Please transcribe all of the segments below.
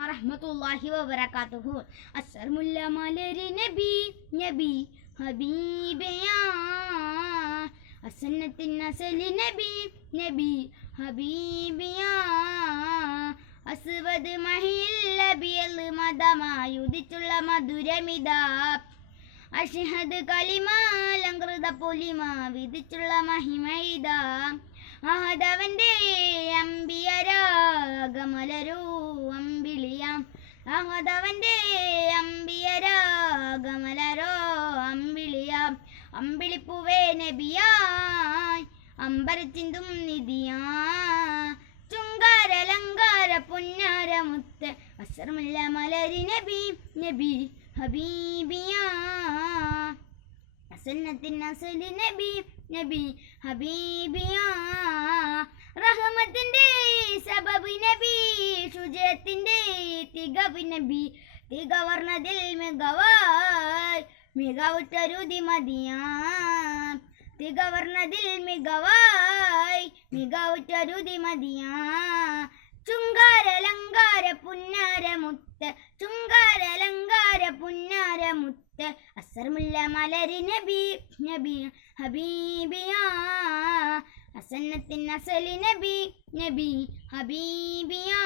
വറഹ്മത്തുള്ളാഹി വബറകാതുഹു. അസ്സർമുല്ല മലരി നബി നബി ഹബീബയാ അസന്നത്തിൻ നസലി നബി നബി ഹബീബിയാ അസ്വദ് മഹിൽ അബിയൽ മദമായുദിച്ചുള്ള മധുരമിതാ അഷ്ഹദ് കലിമാലങ്കൃത പൊലിമ വിധിച്ചുള്ള മഹിമൈതാ അഹദവന്റെ അമ്പിയരാഗമലരോ അമ്പിളിയാം അഹദവന്റെ അമ്പിയരാഗമലരോ അമ്പിളിയാം അമ്പിളിപ്പൂവേ നബിയായി അമ്പരച്ചിന്തും നിധിയാ ചുങ്കാരലങ്കാര പുന്നാരമുത്ത് അസ്സർമുല്ല മലരി നബി നബി ഹബീബിയാ സന്നത്തിൻ നസലി നബി നബി ഹബീബിയാ റഹ്മത്തിന്റെ സബബ് നബി ശുജത്തിന്റെ തികവ് നബി തികവർണതിൽ മികവായി മികവുറ്റരുതി മതിയാ തികവർണതിൽ മികവായി മികവുറ്റരുതി മതിയാ ചുങ്കാരലങ്കാര പുന്നാരമുത്ത് ചുങ്കാരലങ്കാര പുന്നാരമുത്ത് അസ്സർമുല്ല മലരി നബി നബി ഹബീബിയാ അസന്നത്തിൻ നസലി നബി നബി ഹബീബിയാ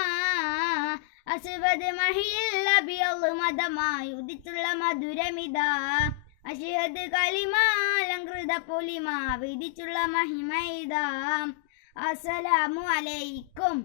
അസ്വദ് മഹിൽ അബിയൽ മദമായി ഉദിച്ചുള്ള മധുരമിതാ അഷ്ഹദ് കലിമാലങ്കൃത പൊലിമ വിധിച്ചുള്ള മഹിമൈതാ. അസ്സലാമു അലൈക്കും.